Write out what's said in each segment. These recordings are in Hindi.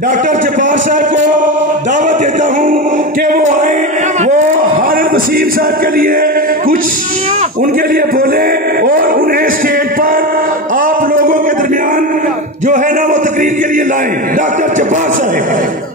डॉक्टर जब्बार साहब को दावत देता हूं कि वो आए, वो हारिस वसीम साहब के लिए कुछ उनके लिए बोले और उन्हें स्टेज पर आप लोगों के दरमियान जो है ना वो तकरीर के लिए लाएं। डॉक्टर जब्बार साहब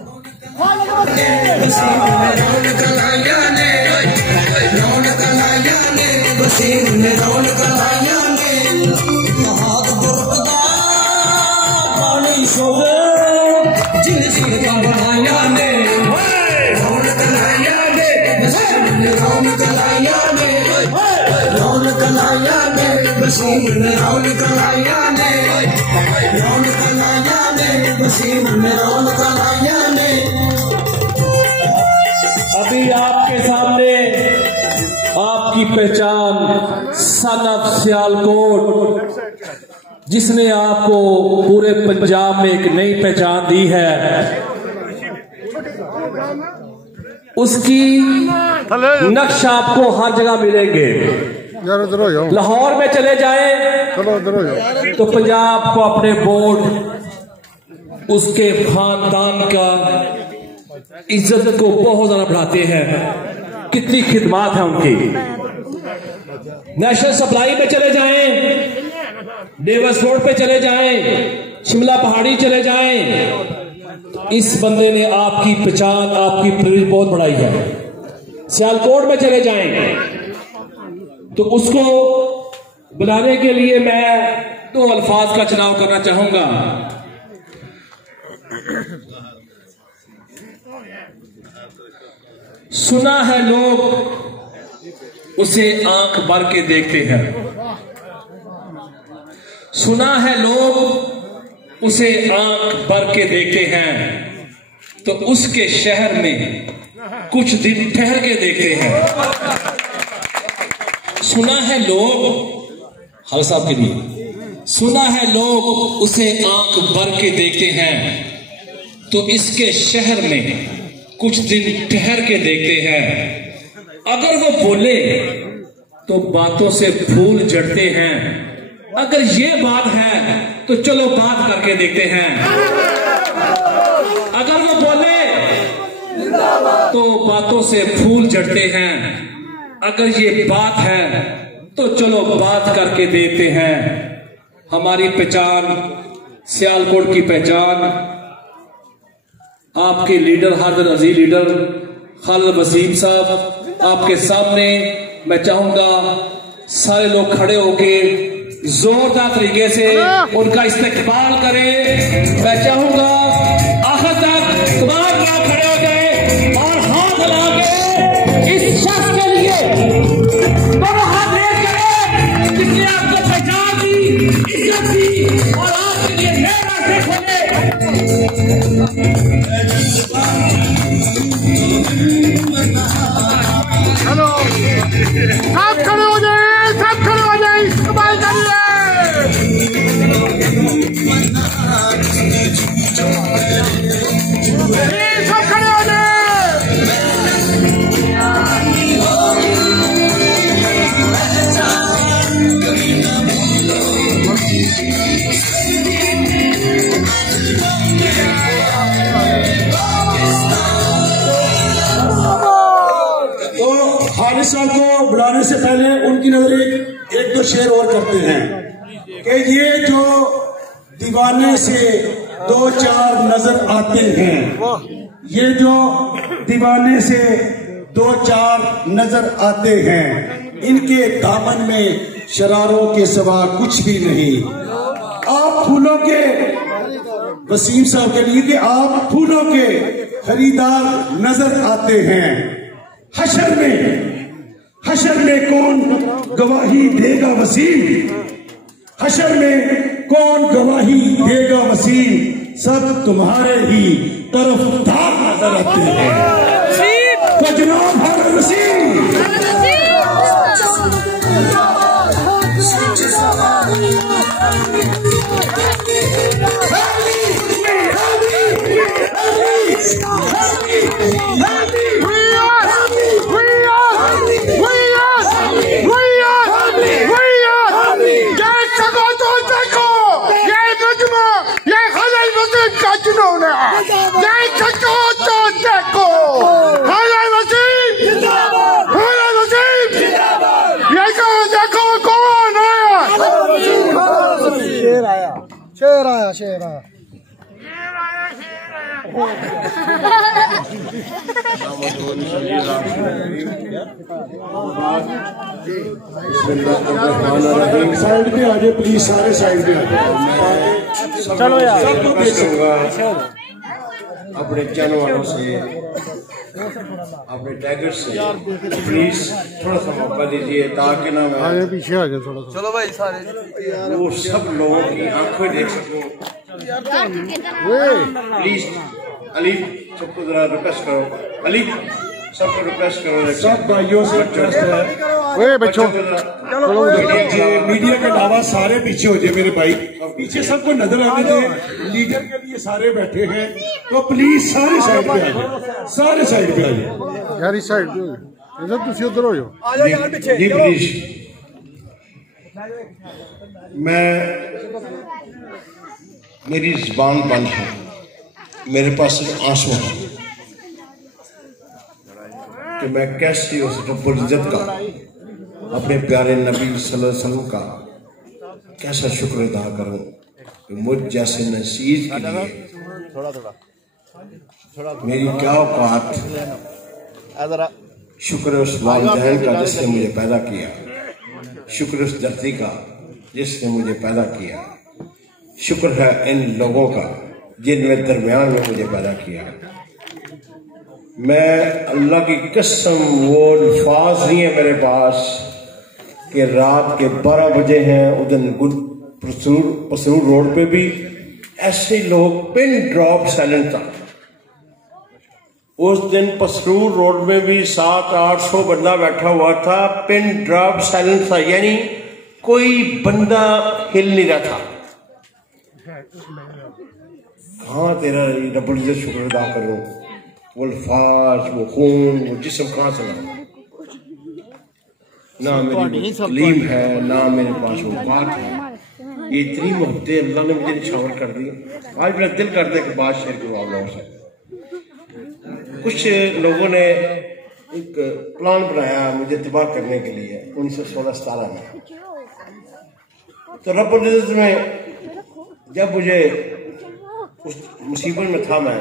अभी आपके सामने आपकी पहचान सन ऑफ सियालकोट, जिसने आपको पूरे पंजाब में एक नई पहचान दी है, उसकी नक्श आपको हर जगह मिलेंगे। लाहौर में चले जाएं तो पंजाब को अपने बोर्ड उसके खानदान का इज्जत को बहुत ज्यादा बढ़ाते हैं। कितनी खिदमत है उनकी। नेशनल सप्लाई में चले जाएं, डेवस रोड पे चले जाएं, शिमला पहाड़ी चले जाएं, इस बंदे ने आपकी पहचान, आपकी प्रेरित बहुत बढ़ाई है। सियालकोट में चले जाएं तो उसको बुलाने के लिए मैं 2 अल्फाज का चुनाव करना चाहूंगा। सुना है लोग उसे आंख भर के देखते हैं, सुना है लोग उसे आंख भर के देखते हैं, तो उसके शहर में कुछ दिन ठहर के देखते हैं। सुना है लोग, हर साहब के लिए, सुना है लोग उसे आंख भर के देखते हैं, तो इसके शहर में कुछ दिन ठहर के देखते हैं। अगर वो बोले तो बातों से फूल झड़ते हैं। अगर ये बात है तो चलो बात करके देखते हैं। अगर वो बोले तो बातों से फूल झड़ते हैं। अगर ये बात है तो चलो बात करके देखते हैं। हमारी पहचान, सियालकोट की पहचान, आपके लीडर हादर अजीज लीडर खालिद वसीम साहब आपके सामने मैं चाहूंगा सारे लोग खड़े होके जोरदार तरीके से उनका इस्तकबाल करें। मैं चाहूंगा आखिर तक तमाम लोग खड़े हो गए और हाथ हिला के इस शख्स के लिए दोनों हाथ रेज करें जिसने आपको पहचान दी, इज्जत दी और आपके लिए नए रास्ते खोले। हेलो, सब खड़े हो जाए, सब खड़े हो जाए, इस्तेमाल करिए। सब खड़े हो जाए। खालिद साहब को बुलाने से पहले उनकी नजर एक दो शेर और करते हैं कि ये जो दीवाने से दो चार नजर आते हैं, ये जो दीवाने से दो चार नजर आते हैं, इनके दामन में शरारों के सिवा कुछ भी नहीं। आप फूलों के वसीम साहब के लिए कि आप फूलों के खरीदार नजर आते हैं। हशर में कौन गवाही देगा वसीम, हशर में कौन गवाही देगा वसीम, सब तुम्हारे ही तरफदार नजर आते हैं। तो जनाब हादर वसीम शेर आया। साइड पे आ जाए प्लीज, सारे साइड पे आ जाए। चलो यार, सबको देख सकूंगा अपने चैनल वालों से, अपने टैगर से प्लीज थोड़ा सा मौका दीजिए ताकि ना मैं पीछे आ गया थोड़ा सा। चलो भाई सारे वो सब लोगों की आंखें देख सकूं। प्लीज अली सबको जरा रिक्वेस्ट करो, अली सबको रिक्वेस्ट करो, सब भाइयों से रिक्वेस्ट है बच्चों मीडिया के अलावा सारे पीछे हो जाए मेरे भाई, पीछे सबको नजर आने दे। लीडर के लिए सारे बैठे हैं तो प्लीज सारे साइड पे आ जाए, सारे साइड पे आ जाए यार, इस साइड पे इधर तुसी उधर हो जाओ। जी प्लीज। मैं मेरी जुबान बंद है, मेरे पास सिर्फ आंसू है कि मैं कैसे उस रब्बुल इज्जत का, अपने प्यारे नबी सल्लल्लाहु अलैहि वसल्लम का कैसा शुक्र अदा करूं कि मुझ जैसे नसीज के लिए मेरी क्या औकात। शुक्र उस वालिदैन का जिसने मुझे पैदा किया, शुक्र उस धरती का जिसने मुझे पैदा किया, शुक्र है इन लोगों का जिनमें दरमियान में मुझे पैदा किया। मैं अल्लाह की कसम, वो अल्फाज नहीं है मेरे पास कि रात के 12 बजे हैं उधर पसरूर रोड पे भी ऐसे लोग पिन ड्रॉप साइलेंट था। उस दिन पसरूर रोड में भी 700-800 बंदा बैठा हुआ था, पिन ड्रॉप साइलेंट था, यानी कोई बंदा हिल नहीं रहा था। कहाँ तेरा रब्बुल इज्जत शुक्र अदा करूँ, वो अल्फाज, वो खून, वो जिस्म कहाँ से लाऊं? ना मेरी तलीम है, ना मेरे पास वो बात है। ये इतनी मोहब्बतें अल्लाह ने मुझे निछावर कर दी। आज मेरा दिल करता है कि बात शेयर करूँ आप लोगों से। कुछ लोगों ने एक प्लान बनाया मुझे तबाह करने के लिए 1916-17 में। तो रब्बुल इज्जत में जब मुझे उस मुसीबत में था मैं,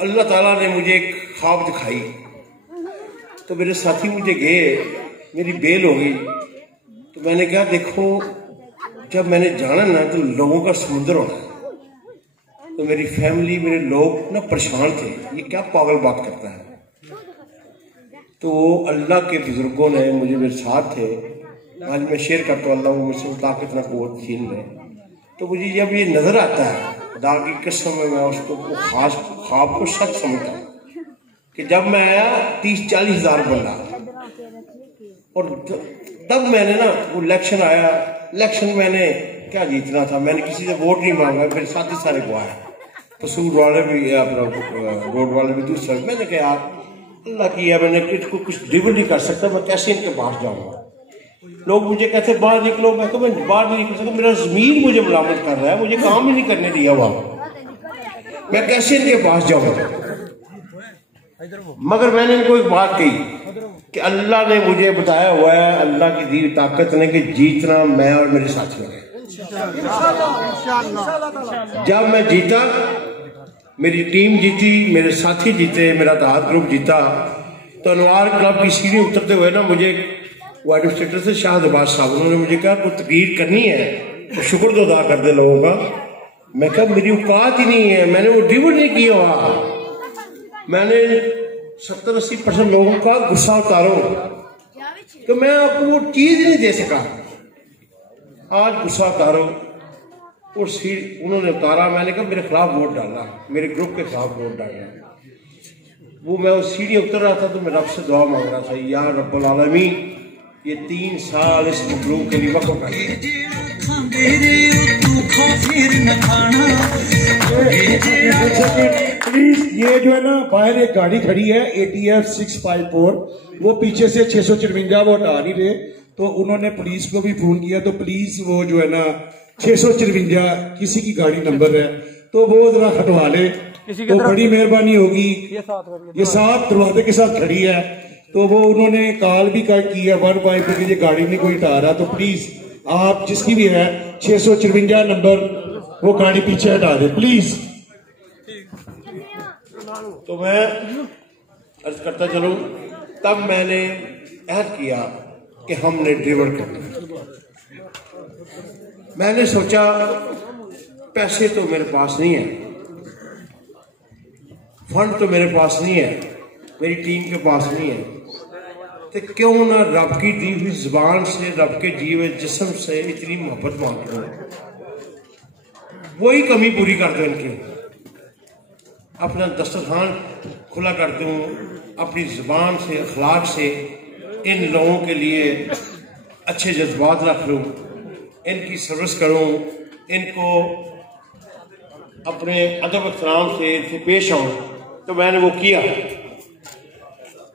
अल्लाह ताला ने मुझे एक ख्वाब दिखाई। तो मेरे साथी मुझे गए, मेरी बेल हो गई। तो मैंने कहा देखो जब मैंने जाना ना तो लोगों का समुद्र होना है। तो मेरी फैमिली, मेरे लोग ना परेशान थे, ये क्या पागल बात करता है। तो अल्लाह के बुजुर्गों ने मुझे, मेरे साथ थे, आज मैं शेयर करता हूँ, अल्लाह वो मुझसे ताकत ना कुव्वत छीन ले। तो मुझे जब ये नजर आता है खुदा की कसम में, मैं उसको खास ख्वाब को सच समझता हूँ कि जब मैं आया 30-40 हज़ार बंदा, और तब मैंने ना वो इलेक्शन आया। इलेक्शन मैंने क्या जीतना था, मैंने किसी से वोट नहीं मांगा, फिर साथी सारे को आया, कसूर वाले भी, अपना रोड वाले भी, दूसरा। मैंने कहा यार अल्लाह की है, मैंने इसको कुछ डिबल नहीं कर सकता, मैं कैसे इनके बाहर जाऊंगा। लोग मुझे कहते बाहर निकलो, मैं कहता मैं बाहर नहीं निकल सकता, मेरा ज़मीर मुझे मलामत कर रहा है, मुझे काम ही नहीं करने दिया हुआ, मैं कैसे इनके पास जाऊंगा। मगर मैंने इनको एक बात कही कि अल्लाह ने मुझे बताया हुआ है, अल्लाह की दी ताकत ने, कि जीतना मैं और मेरे साथियों ने। जब मैं जीता, मेरी टीम जीती, मेरे साथी जीते, मेरा दाद ग्रुप जीता, तो अनवार क्लब की सीढ़ी उतरते हुए ना मुझे वो एडमिनिस्ट्रेटर से शाहद अब्बास साहब, उन्होंने मुझे कहा कोई तकरीर करनी है तो शुक्र तो अदा कर दे लोगों का। मैं कहा मेरी औकात ही नहीं है, मैंने वो डिबल नहीं किया हुआ, मैंने 70-80% लोगों का गुस्सा उतारो, तो मैं आपको वो चीज नहीं दे सका। आज गुस्सा उतारो, और उन्होंने उतारा, मैंने कहा मेरे खिलाफ वोट डालना, मेरे ग्रुप के खिलाफ वोट डालना। वो मैं उस सीढ़ी उतर रहा था तो मैं रब से दुआ मांग रहा था, या रब्बुल आलमीन ये 3 साल इस मखलूक के लिए वक़्फ़ कर दे। प्लीज ये जो है ना बाहर एक गाड़ी खड़ी है ATF 654, वो पीछे से 654 वो हटा नहीं रहे, तो उन्होंने पुलिस को भी फोन किया, तो प्लीज वो जो है ना 654 किसी की गाड़ी नंबर है तो वो जरा हटवा ले तो बड़ी मेहरबानी होगी। ये साथ दरवाजे के साथ खड़ी है, तो वो उन्होंने कॉल भी की है 1 पे, ये गाड़ी नहीं कोई हटा रहा, तो प्लीज आप जिसकी भी है 654 नंबर वो गाड़ी पीछे हटा दे प्लीज। तो मैं अर्ज करता चलूं, तब मैंने अहद किया कि हमने डिलीवर करना। मैंने सोचा पैसे तो मेरे पास नहीं है, फंड तो मेरे पास नहीं है, मेरी टीम के पास नहीं है, तो क्यों ना रब की दी हुई जुबान से, रब के दिए हुए जिस्म से इतनी मोहब्बत मांग लूं, वही कमी पूरी कर दूं इनकी। अपना दस्तरखान खुला कर दूं, अपनी जुबान से, अखलाक से इन लोगों के लिए अच्छे जज्बात रख लूं, इनकी सर्विस करूं, इनको अपने अदब एहतराम से इनसे पेश आऊं। तो मैंने वो किया।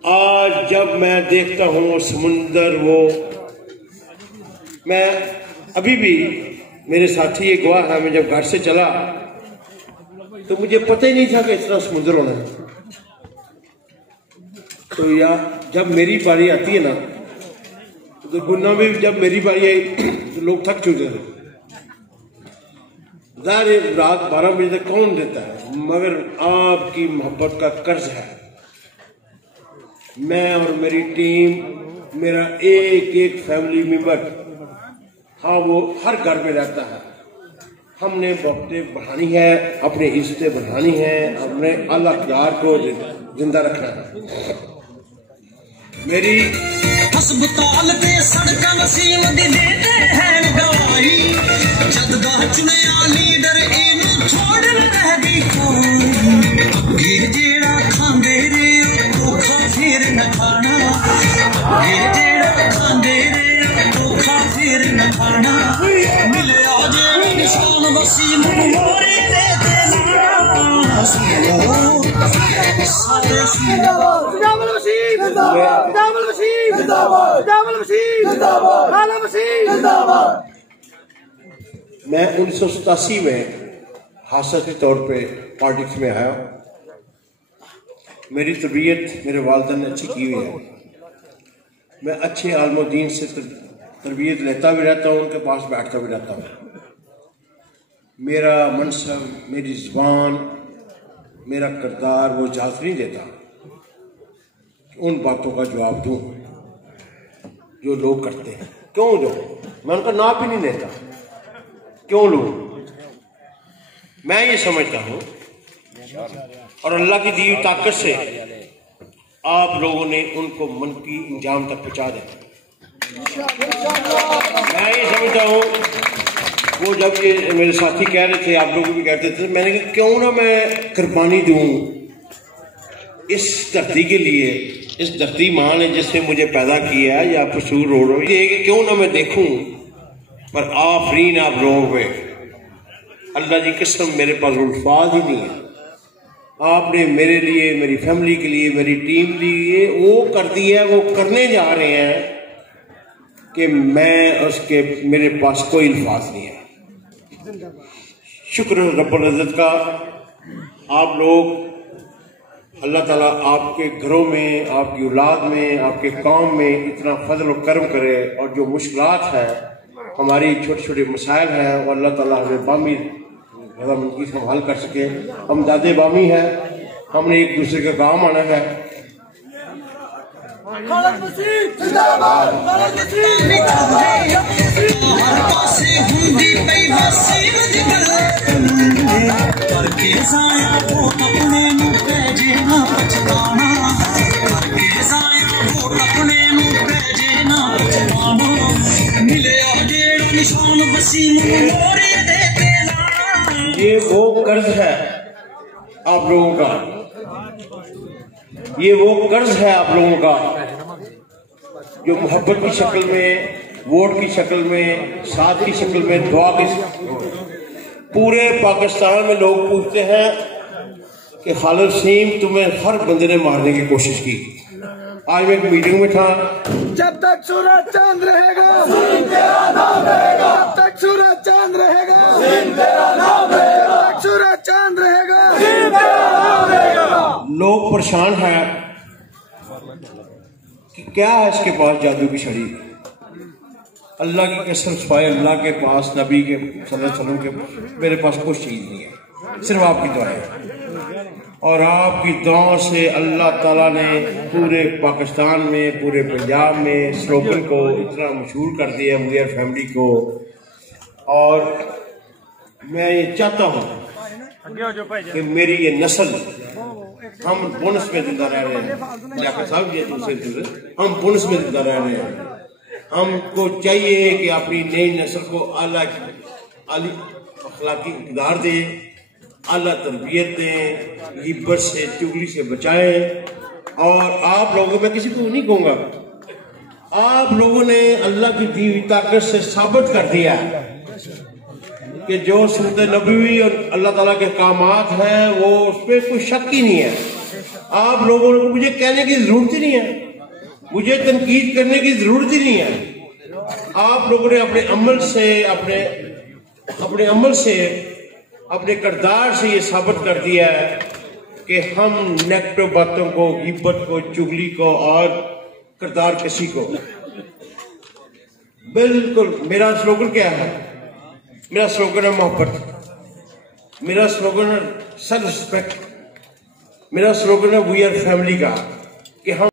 आज जब मैं देखता हूँ समुंदर, वो मैं अभी भी, मेरे साथी ये गवाह है, मैं जब घर से चला तो मुझे पता ही नहीं था कि इतना समुंदर होना है। तो यार जब मेरी बारी आती है ना, तो गुन्ना में जब मेरी बारी आई तो लोग थक चुके थे। रात 12 बजे तक कौन देता है, मगर आपकी मोहब्बत का कर्ज है। मैं और मेरी टीम, मेरा एक एक फैमिली मेंबर, हाँ वो हर घर में रहता है। हमने वक्तें बढ़ानी है, अपनी इज्जतें बढ़ानी है, अपने अल्लाह प्यार को जिंदा रखना है। मेरी हस्पताल पे सड़का नसीम दी देते हैं गवाही, जददा चुनिया लीडर इनू छोड़ रह दी कोई, ये जेड़ा खांदे रे धोखा फिर न खाना, ये जेड़ा खांदे रे धोखा फिर न खाना, मिले आज निशान वसीम मोरे दे मैं 1987 में हादसा के तौर पे पॉलिटिक्स में आया। मेरी तरबियत मेरे वालिदैन ने अच्छी की हुई है। मैं अच्छे आलमुद्दीन से तरबियत लेता भी रहता हूँ, उनके पास बैठता भी रहता हूँ। मेरा मनसब, मेरी ज़ुबान, मेरा किरदार वो इजाज़त नहीं देता उन बातों का जवाब दूँ जो लोग करते हैं। क्यों दो? मैं उनका नाम भी नहीं लेता। क्यों लूँ? मैं ये समझता हूँ और अल्लाह की दी हुई ताकत से आप लोगों ने उनको मनफी इंजाम तक पहुँचा दिया। मैं ये समझता हूँ, वो जब ये मेरे साथी कह रहे थे, आप लोग भी कहते थे, मैंने कहा क्यों ना मैं कुर्बानी दूँ इस धरती के लिए। इस धरती माँ ने जिसने मुझे पैदा किया है या पसूर रोड हो, ये क्यों ना मैं देखूँ, पर आफरीन आप लोगों पे अल्लाह की कसम मेरे पास अल्फाज ही नहीं है। आपने मेरे लिए, मेरी फैमिली के लिए, मेरी टीम के लिए वो कर दिया है, वो करने जा रहे हैं कि मैं उसके, मेरे पास कोई अल्फाज नहीं है। शुक्र रब्बुल इज़्ज़त का। आप लोग, अल्लाह ताला आपके घरों में, आपकी औलाद में, आपके काम में इतना फजल और करम करे, और जो मुश्किलात है, हमारी छोटे छोटे मसाइल हैं, और अल्लाह ताला हमें बामी उनकी संभाल कर सके। हम दादे बामी हैं, हमने एक दूसरे का काम आना है। ये वो कर्ज है आप लोगों का, ये वो कर्ज है आप लोगों का जो मोहब्बत की शक्ल में, वोट की शक्ल में, साथ की शक्ल में, दुआ की पूरे पाकिस्तान में लोग पूछते हैं कि खालिद वसीम तुम्हें हर बंदे ने मारने की कोशिश की। आज मैं एक मीटिंग में था, जब तक सूरज चांद रहेगा तेरा नाम रहेगा, जब तक सूरज चांद रहेगा तेरा नाम रहेगा, जब तक सूरज चांद रहेगा तेरा नाम रहेगा। लोग परेशान हैं कि क्या है इसके पास जादू की छड़ी। अल्लाह की कसम सिवाय अल्लाह के पास, नबी के सल्लल्लाहु अलैहि वसल्लम के, मेरे पास कुछ चीज़ नहीं है, सिर्फ आपकी दुआ है। और आपकी दुआओं से अल्लाह ताला ने पूरे पाकिस्तान में, पूरे पंजाब में स्लोगन को इतना मशहूर कर दिया, वी आर फैमिली को। और मैं ये चाहता हूँ कि मेरी ये नस्ल, हम बोनस में जिंदा रह रहे हैं, जाकर साहब ये दूसरे हम बोनस में जिंदा रह रहे हैं। हमको चाहिए कि अपनी नई नस्ल को आला अखलाकी इक़्तिदार दें, आला तरबियत दें, गिब्बत से, चुगली से बचाएं। और आप लोगों, मैं किसी को नहीं कहूँगा, आप लोगों ने अल्लाह की दी हुई ताकत से साबित कर दिया कि जो सुन्नत नबवी और अल्लाह ताला के कामात हैं वो उस पर कोई शक ही नहीं है। आप लोगों को मुझे कहने की जरूरत ही नहीं है, मुझे तनकीद करने की जरूरत ही नहीं है। आप लोगों ने अपने अमल से, अपने अमल से, अपने किरदार से ये साबित कर दिया है कि हम नेगेटिव बातों को, गिब्बत को, चुगली को और किरदार कसी को, बिल्कुल। मेरा स्लोगन क्या है? मेरा स्लोगन है मोहब्बत, मेरा स्लोगन है सेल्फ रिस्पेक्ट, मेरा स्लोगन है वी आर फैमिली का, कि हम